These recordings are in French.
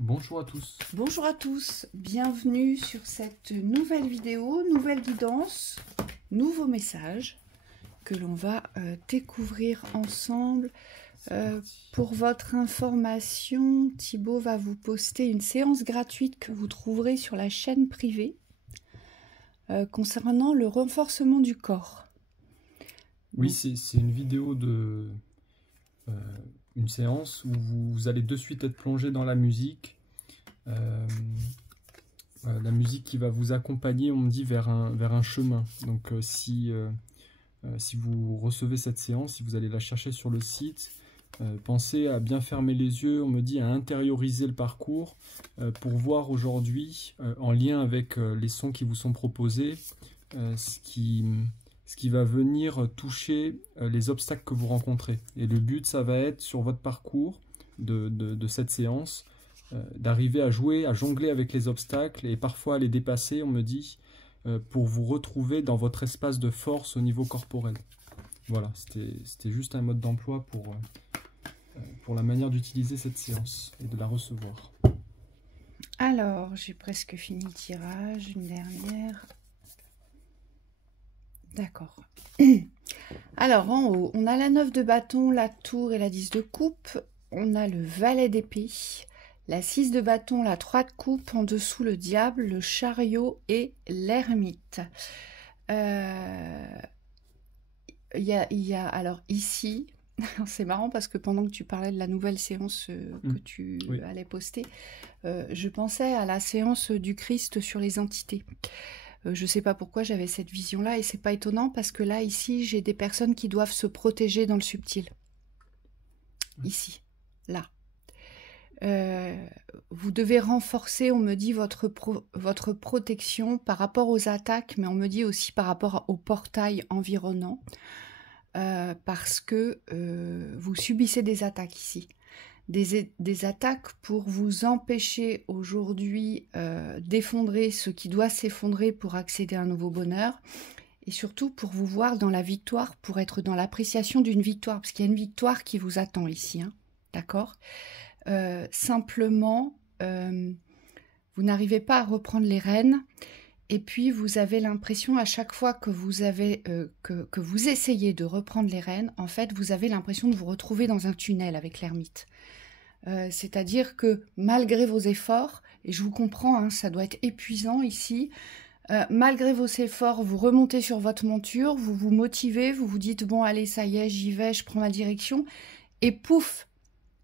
Bonjour à tous. Bonjour à tous, bienvenue sur cette nouvelle vidéo, nouvelle guidance, nouveau message que l'on va découvrir ensemble. Pour votre information, Thibaut va vous poster une séance gratuite que vous trouverez sur la chaîne privée concernant le renforcement du corps. Oui, c'est une vidéo de une séance où vous allez de suite être plongé dans la musique. La musique qui va vous accompagner, on me dit, vers un chemin. Donc si vous recevez cette séance, si vous allez la chercher sur le site, pensez à bien fermer les yeux, on me dit à intérioriser le parcours pour voir aujourd'hui, en lien avec les sons qui vous sont proposés, ce qui va venir toucher les obstacles que vous rencontrez. Et le but, ça va être sur votre parcours de cette séance, d'arriver à jouer, à jongler avec les obstacles et parfois à les dépasser, on me dit, pour vous retrouver dans votre espace de force au niveau corporel. Voilà, c'était juste un mode d'emploi pour la manière d'utiliser cette séance et de la recevoir. Alors, j'ai presque fini le tirage, une dernière. D'accord. Alors, en haut, on a la 9 de bâton, la tour et la 10 de coupe. On a le valet d'épée, la 6 de bâton, la 3 de coupe. En dessous, le diable, le chariot et l'ermite. Alors ici, c'est marrant parce que pendant que tu parlais de la nouvelle séance que tu allais poster, je pensais à la séance du Christ sur les entités. Je ne sais pas pourquoi j'avais cette vision-là et c'est pas étonnant parce que là, ici, j'ai des personnes qui doivent se protéger dans le subtil. Ici, là. Vous devez renforcer, on me dit, votre protection par rapport aux attaques, mais on me dit aussi par rapport au portail environnant, parce que vous subissez des attaques ici. Des attaques pour vous empêcher aujourd'hui d'effondrer ce qui doit s'effondrer pour accéder à un nouveau bonheur et surtout pour vous voir dans la victoire, pour être dans l'appréciation d'une victoire, parce qu'il y a une victoire qui vous attend ici, hein, d'accord ? Simplement, vous n'arrivez pas à reprendre les rênes et puis vous avez l'impression à chaque fois que vous avez que vous essayez de reprendre les rênes, en fait, vous avez l'impression de vous retrouver dans un tunnel avec l'ermite. C'est-à-dire que malgré vos efforts, et je vous comprends, hein, ça doit être épuisant ici, malgré vos efforts, vous remontez sur votre monture, vous vous motivez, vous vous dites « bon, allez, ça y est, j'y vais, je prends ma direction », et pouf,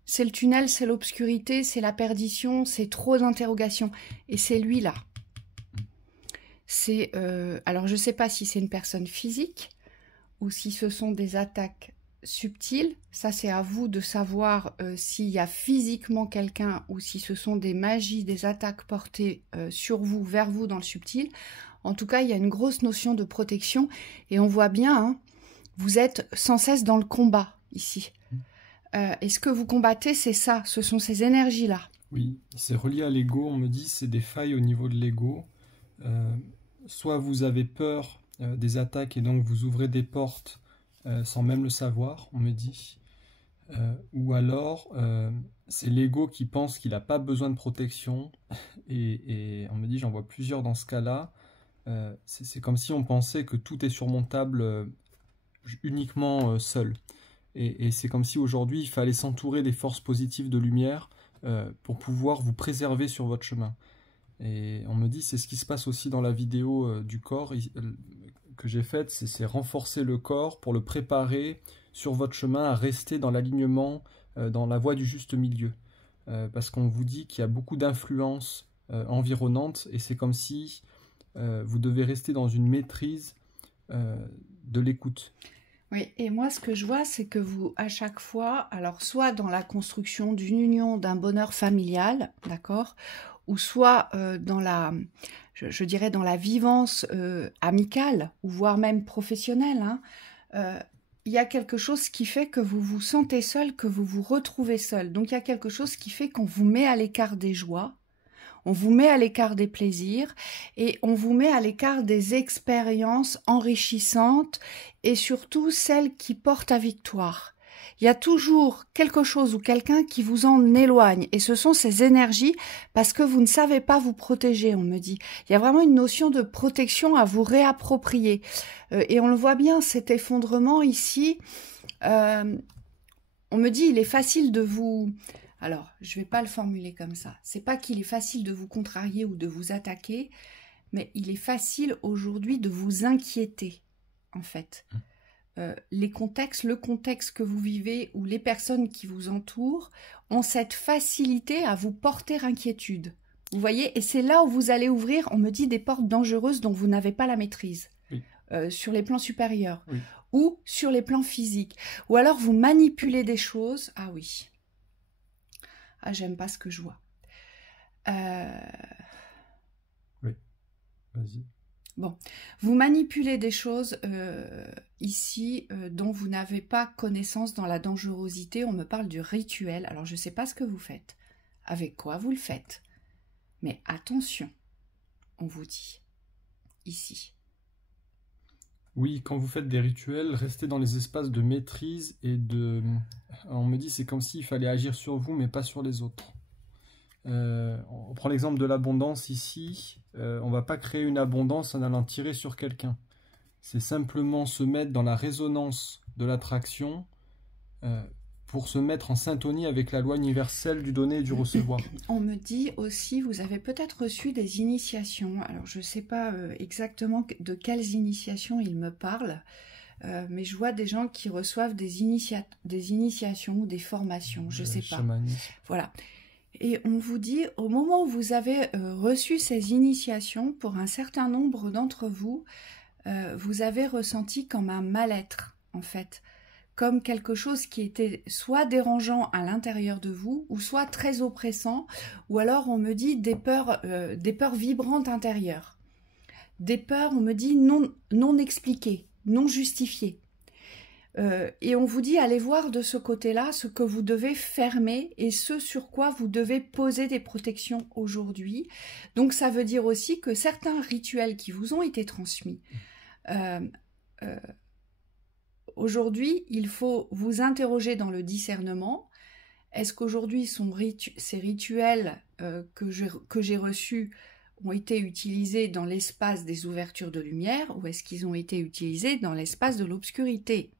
c'est le tunnel, c'est l'obscurité, c'est la perdition, c'est trop d'interrogations. Et c'est lui là. C'est alors je ne sais pas si c'est une personne physique ou si ce sont des attaques subtiles. Ça c'est à vous de savoir s'il y a physiquement quelqu'un ou si ce sont des magies, des attaques portées sur vous, vers vous dans le subtil. En tout cas, il y a une grosse notion de protection et on voit bien, hein, vous êtes sans cesse dans le combat ici. Et ce que vous combattez, c'est ça, ce sont ces énergies-là. Oui, c'est relié à l'ego, on me dit, c'est des failles au niveau de l'ego. Soit vous avez peur des attaques et donc vous ouvrez des portes sans même le savoir, on me dit. Ou alors, c'est l'ego qui pense qu'il n'a pas besoin de protection. Et on me dit, j'en vois plusieurs dans ce cas-là. C'est comme si on pensait que tout est surmontable uniquement seul. Et c'est comme si aujourd'hui, il fallait s'entourer des forces positives de lumière pour pouvoir vous préserver sur votre chemin. Et on me dit, c'est ce qui se passe aussi dans la vidéo du corps que j'ai faite, c'est renforcer le corps pour le préparer sur votre chemin à rester dans l'alignement, dans la voie du juste milieu. Parce qu'on vous dit qu'il y a beaucoup d'influences environnantes et c'est comme si vous devez rester dans une maîtrise de l'écoute. Oui, et moi, ce que je vois, c'est que vous, à chaque fois, alors soit dans la construction d'une union, d'un bonheur familial, d'accord, ou soit dans la, je dirais, dans la vivance amicale, ou voire même professionnelle, hein, il y a quelque chose qui fait que vous vous sentez seul, que vous vous retrouvez seul. Donc, il y a quelque chose qui fait qu'on vous met à l'écart des joies, on vous met à l'écart des plaisirs et on vous met à l'écart des expériences enrichissantes et surtout celles qui portent à victoire. Il y a toujours quelque chose ou quelqu'un qui vous en éloigne. Et ce sont ces énergies parce que vous ne savez pas vous protéger, on me dit. Il y a vraiment une notion de protection à vous réapproprier. Et on le voit bien, cet effondrement ici, on me dit, il est facile de vous... Alors, je ne vais pas le formuler comme ça. C'est pas qu'il est facile de vous contrarier ou de vous attaquer, mais il est facile aujourd'hui de vous inquiéter, en fait. Le contexte que vous vivez ou les personnes qui vous entourent ont cette facilité à vous porter inquiétude. Vous voyez, et c'est là où vous allez ouvrir, on me dit, des portes dangereuses dont vous n'avez pas la maîtrise, Oui. Sur les plans supérieurs, Oui. ou sur les plans physiques. Ou alors vous manipulez des choses. Ah oui. Ah, j'aime pas ce que je vois. Oui, vas-y. Bon, vous manipulez des choses ici dont vous n'avez pas connaissance dans la dangerosité. On me parle du rituel. Alors, je ne sais pas ce que vous faites, avec quoi vous le faites. Mais attention, on vous dit, ici. Oui, quand vous faites des rituels, restez dans les espaces de maîtrise et de... On me dit c'est comme s'il fallait agir sur vous, mais pas sur les autres. On prend l'exemple de l'abondance ici. On ne va pas créer une abondance en allant tirer sur quelqu'un. C'est simplement se mettre dans la résonance de l'attraction pour se mettre en syntonie avec la loi universelle du donner et du recevoir. On me dit aussi, vous avez peut-être reçu des initiations. Alors, je ne sais pas exactement de quelles initiations il me parle, mais je vois des gens qui reçoivent des initiations ou des formations, je ne sais pas. Chamanisme. Voilà. Et on vous dit, au moment où vous avez reçu ces initiations, pour un certain nombre d'entre vous, vous avez ressenti comme un mal-être, en fait. Comme quelque chose qui était soit dérangeant à l'intérieur de vous, ou soit très oppressant, ou alors on me dit des peurs vibrantes intérieures. Des peurs, on me dit, non expliquées, non justifiées. Et on vous dit, allez voir de ce côté-là ce que vous devez fermer et ce sur quoi vous devez poser des protections aujourd'hui. Donc ça veut dire aussi que certains rituels qui vous ont été transmis, aujourd'hui, il faut vous interroger dans le discernement. Est-ce qu'aujourd'hui, ces rituels que j'ai reçus ont été utilisés dans l'espace des ouvertures de lumière ou est-ce qu'ils ont été utilisés dans l'espace de l'obscurité?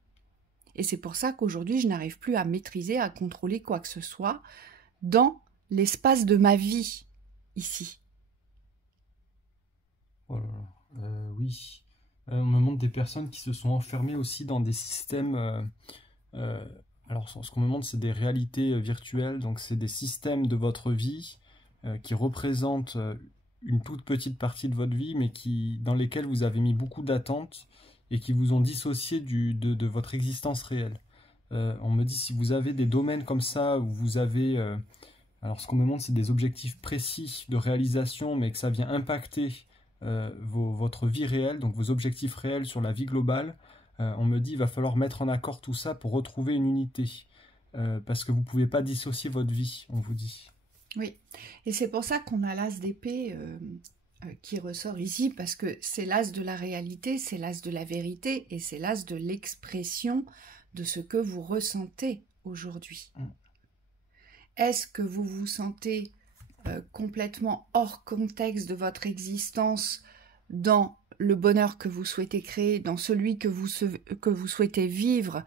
Et c'est pour ça qu'aujourd'hui, je n'arrive plus à maîtriser, à contrôler quoi que ce soit dans l'espace de ma vie, ici. Oh là là. Oui. On me montre des personnes qui se sont enfermées aussi dans des systèmes... alors, ce qu'on me montre, c'est des réalités virtuelles. Donc, c'est des systèmes de votre vie qui représentent une toute petite partie de votre vie, mais dans lesquels vous avez mis beaucoup d'attentes et qui vous ont dissocié de votre existence réelle. On me dit, si vous avez des domaines comme ça, où vous avez... alors, ce qu'on me montre, c'est des objectifs précis de réalisation, mais que ça vient impacter votre vie réelle, donc vos objectifs réels sur la vie globale. On me dit, il va falloir mettre en accord tout ça pour retrouver une unité. Parce que vous ne pouvez pas dissocier votre vie, on vous dit. Oui, et c'est pour ça qu'on a l'as d'épée qui ressort ici, parce que c'est l'as de la réalité, c'est l'as de la vérité, et c'est l'as de l'expression de ce que vous ressentez aujourd'hui. Est-ce que vous vous sentez complètement hors contexte de votre existence dans le bonheur que vous souhaitez créer, dans celui que vous souhaitez vivre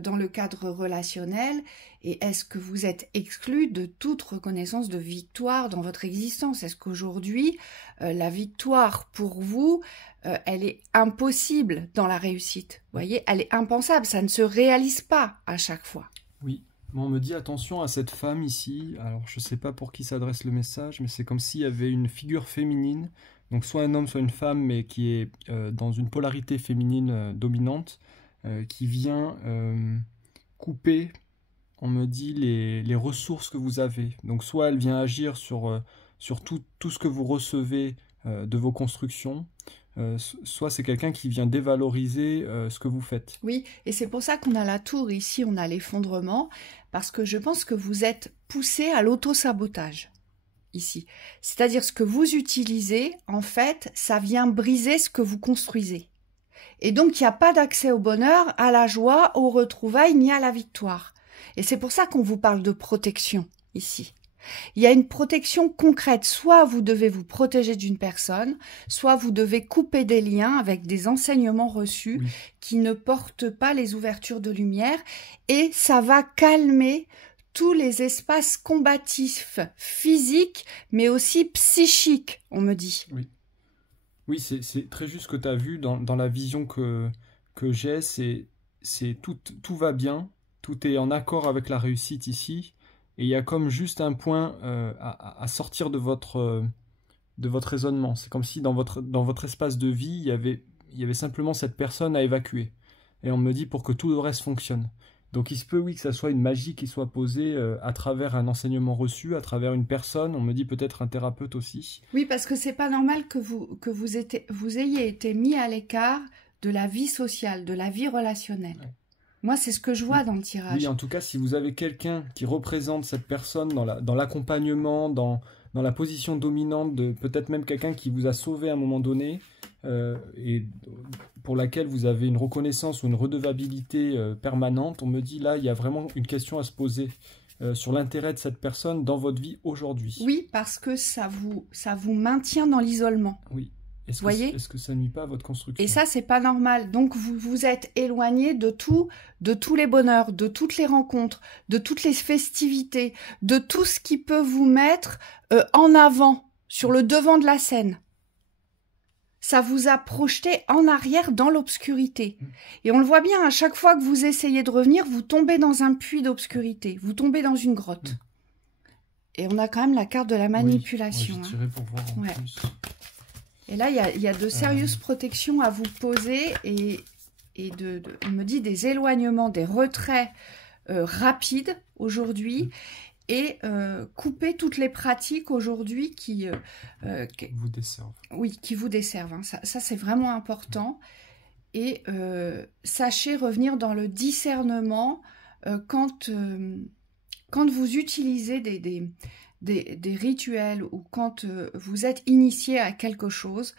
dans le cadre relationnel, et est-ce que vous êtes exclu de toute reconnaissance de victoire dans votre existence? Est-ce qu'aujourd'hui, la victoire pour vous, elle est impossible dans la réussite? Vous voyez, elle est impensable, ça ne se réalise pas à chaque fois. Oui, mais on me dit attention à cette femme ici. Alors je ne sais pas pour qui s'adresse le message, mais c'est comme s'il y avait une figure féminine, donc soit un homme, soit une femme, mais qui est dans une polarité féminine dominante, qui vient couper, on me dit, les ressources que vous avez. Donc soit elle vient agir sur tout ce que vous recevez de vos constructions, soit c'est quelqu'un qui vient dévaloriser ce que vous faites. Oui, et c'est pour ça qu'on a la tour ici, on a l'effondrement, parce que je pense que vous êtes poussé à l'auto-sabotage ici. C'est-à-dire ce que vous utilisez, en fait, ça vient briser ce que vous construisez. Et donc, il n'y a pas d'accès au bonheur, à la joie, aux retrouvailles, ni à la victoire. Et c'est pour ça qu'on vous parle de protection ici. Il y a une protection concrète. Soit vous devez vous protéger d'une personne, soit vous devez couper des liens avec des enseignements reçus qui ne portent pas les ouvertures de lumière. Et ça va calmer tous les espaces combatifs, physiques, mais aussi psychiques, on me dit. Oui, c'est très juste ce que tu as vu dans la vision que j'ai. Tout va bien, tout est en accord avec la réussite ici. Et il y a comme juste un point à sortir de votre raisonnement. C'est comme si dans votre espace de vie, il y avait simplement cette personne à évacuer. Et on me dit pour que tout le reste fonctionne. Donc il se peut, oui, que ça soit une magie qui soit posée à travers un enseignement reçu, à travers une personne. On me dit peut-être un thérapeute aussi. Oui, parce que c'est pas normal que vous ayez été mis à l'écart de la vie sociale, de la vie relationnelle. Ouais. Moi, c'est ce que je vois dans le tirage. Oui, en tout cas, si vous avez quelqu'un qui représente cette personne dans l'accompagnement, dans la position dominante, peut-être même quelqu'un qui vous a sauvé à un moment donné, et pour laquelle vous avez une reconnaissance ou une redevabilité permanente, on me dit là, il y a vraiment une question à se poser sur l'intérêt de cette personne dans votre vie aujourd'hui. Oui, parce que ça vous maintient dans l'isolement. Oui. Est-ce que ça nuit pas à votre construction? Et ça, c'est pas normal. Donc, vous vous êtes éloigné de tous les bonheurs, de toutes les rencontres, de toutes les festivités, de tout ce qui peut vous mettre en avant, sur le devant de la scène. Ça vous a projeté en arrière dans l'obscurité. Et on le voit bien, à chaque fois que vous essayez de revenir, vous tombez dans un puits d'obscurité, vous tombez dans une grotte. Et on a quand même la carte de la manipulation. Oui, j'ai tiré pour voir en plus. Et là, il y a de sérieuses protections à vous poser et on me dit des éloignements, des retraits rapides aujourd'hui et couper toutes les pratiques aujourd'hui qui vous desservent. Oui, qui vous desservent. Hein. Ça c'est vraiment important. Et sachez revenir dans le discernement quand vous utilisez des rituels ou quand vous êtes initié à quelque chose.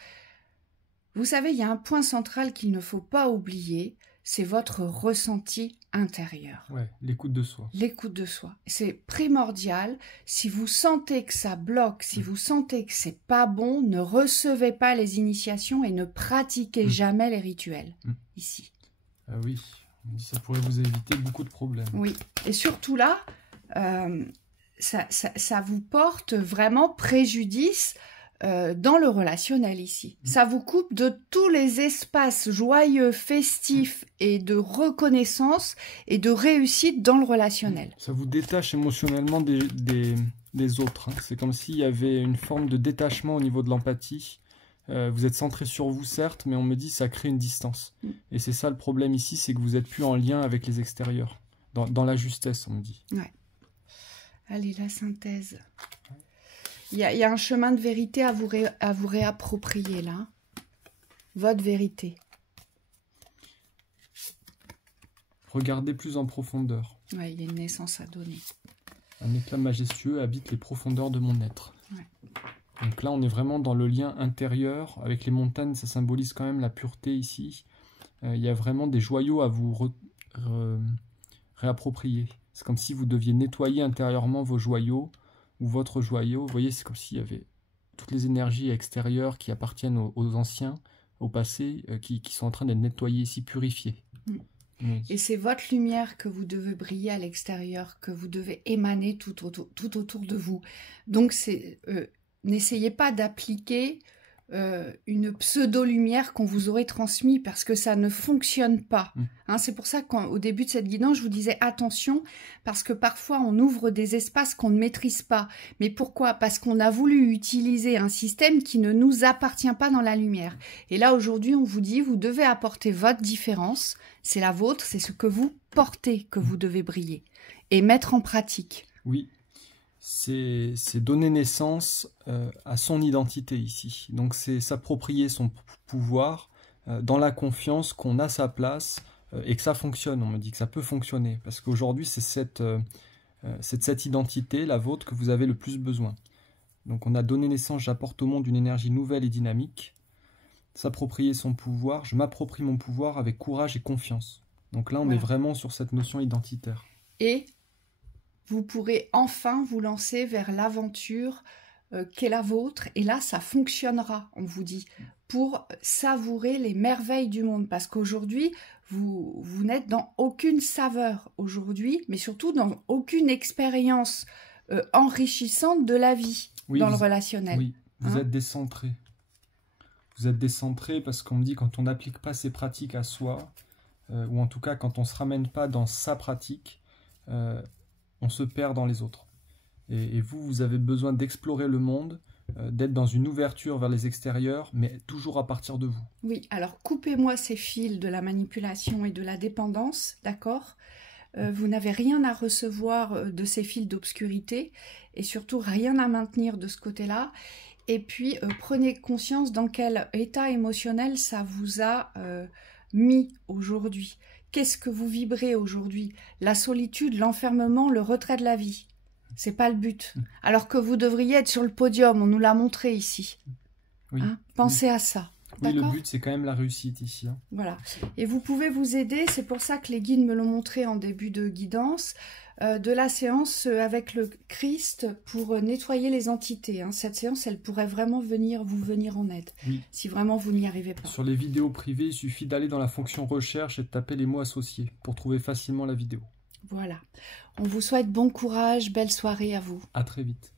Vous savez, il y a un point central qu'il ne faut pas oublier, c'est votre ressenti intérieur. Ouais, l'écoute de soi. L'écoute de soi. C'est primordial. Si vous sentez que ça bloque, si vous sentez que c'est pas bon, ne recevez pas les initiations et ne pratiquez jamais les rituels ici. Oui, ça pourrait vous éviter beaucoup de problèmes. Oui, et surtout là, ça vous porte vraiment préjudice dans le relationnel ici. Ça vous coupe de tous les espaces joyeux, festifs et de reconnaissance et de réussite dans le relationnel. Ça vous détache émotionnellement des autres. Hein. C'est comme s'il y avait une forme de détachement au niveau de l'empathie. Vous êtes centré sur vous, certes, mais on me dit que ça crée une distance. Et c'est ça le problème ici, c'est que vous n'êtes plus en lien avec les extérieurs. Dans la justesse, on me dit. Ouais. Allez, la synthèse. Il y a un chemin de vérité à vous réapproprier, là. Votre vérité. Regardez plus en profondeur. Ouais, il y a une naissance à donner. Un éclat majestueux habite les profondeurs de mon être. Ouais. Donc là, on est vraiment dans le lien intérieur. Avec les montagnes, ça symbolise quand même la pureté ici. Il y a vraiment des joyaux à vous réapproprier. C'est comme si vous deviez nettoyer intérieurement vos joyaux ou votre joyau. Vous voyez, c'est comme s'il y avait toutes les énergies extérieures qui appartiennent aux anciens, au passé, qui sont en train d'être nettoyées ici, purifiées. Et c'est votre lumière que vous devez briller à l'extérieur, que vous devez émaner tout autour de vous. Donc, n'essayez pas d'appliquer une pseudo-lumière qu'on vous aurait transmise parce que ça ne fonctionne pas. Hein, c'est pour ça qu'au début de cette guidance, je vous disais attention parce que parfois on ouvre des espaces qu'on ne maîtrise pas. Mais pourquoi? Parce qu'on a voulu utiliser un système qui ne nous appartient pas dans la lumière. Et là aujourd'hui, on vous dit, vous devez apporter votre différence. C'est la vôtre, c'est ce que vous portez que vous devez briller et mettre en pratique. Oui. C'est donner naissance à son identité ici. Donc c'est s'approprier son pouvoir dans la confiance qu'on a sa place et que ça fonctionne. On me dit que ça peut fonctionner parce qu'aujourd'hui c'est cette identité, la vôtre, que vous avez le plus besoin. Donc on a donné naissance, j'apporte au monde une énergie nouvelle et dynamique. s'approprier son pouvoir. Je m'approprie mon pouvoir avec courage et confiance. Donc là, on est Voilà. vraiment sur cette notion identitaire. Et vous pourrez enfin vous lancer vers l'aventure qu'est la vôtre. Et là, ça fonctionnera, on vous dit, pour savourer les merveilles du monde. Parce qu'aujourd'hui, vous n'êtes dans aucune saveur aujourd'hui, mais surtout dans aucune expérience enrichissante de la vie dans le relationnel. Oui, vous êtes décentré. Vous êtes décentré parce qu'on me dit quand on n'applique pas ces pratiques à soi, ou en tout cas quand on ne se ramène pas dans sa pratique, on se perd dans les autres. Et vous, vous avez besoin d'explorer le monde, d'être dans une ouverture vers les extérieurs, mais toujours à partir de vous. Oui, alors coupez-moi ces fils de la manipulation et de la dépendance, d'accord ? Vous n'avez rien à recevoir de ces fils d'obscurité et surtout rien à maintenir de ce côté-là. Et puis, prenez conscience dans quel état émotionnel ça vous a mis aujourd'hui. Qu'est-ce que vous vibrez aujourd'hui? La solitude, l'enfermement, le retrait de la vie. C'est pas le but. Alors que vous devriez être sur le podium, on nous l'a montré ici. Oui. Pensez à ça. Oui, le but, c'est quand même la réussite ici. Voilà. Et vous pouvez vous aider, c'est pour ça que les guides me l'ont montré en début de guidance, de la séance avec le Christ pour nettoyer les entités. Cette séance, elle pourrait vraiment vous venir en aide, si vraiment vous n'y arrivez pas. Sur les vidéos privées, il suffit d'aller dans la fonction recherche et de taper les mots associés pour trouver facilement la vidéo. Voilà. On vous souhaite bon courage, belle soirée à vous. À très vite.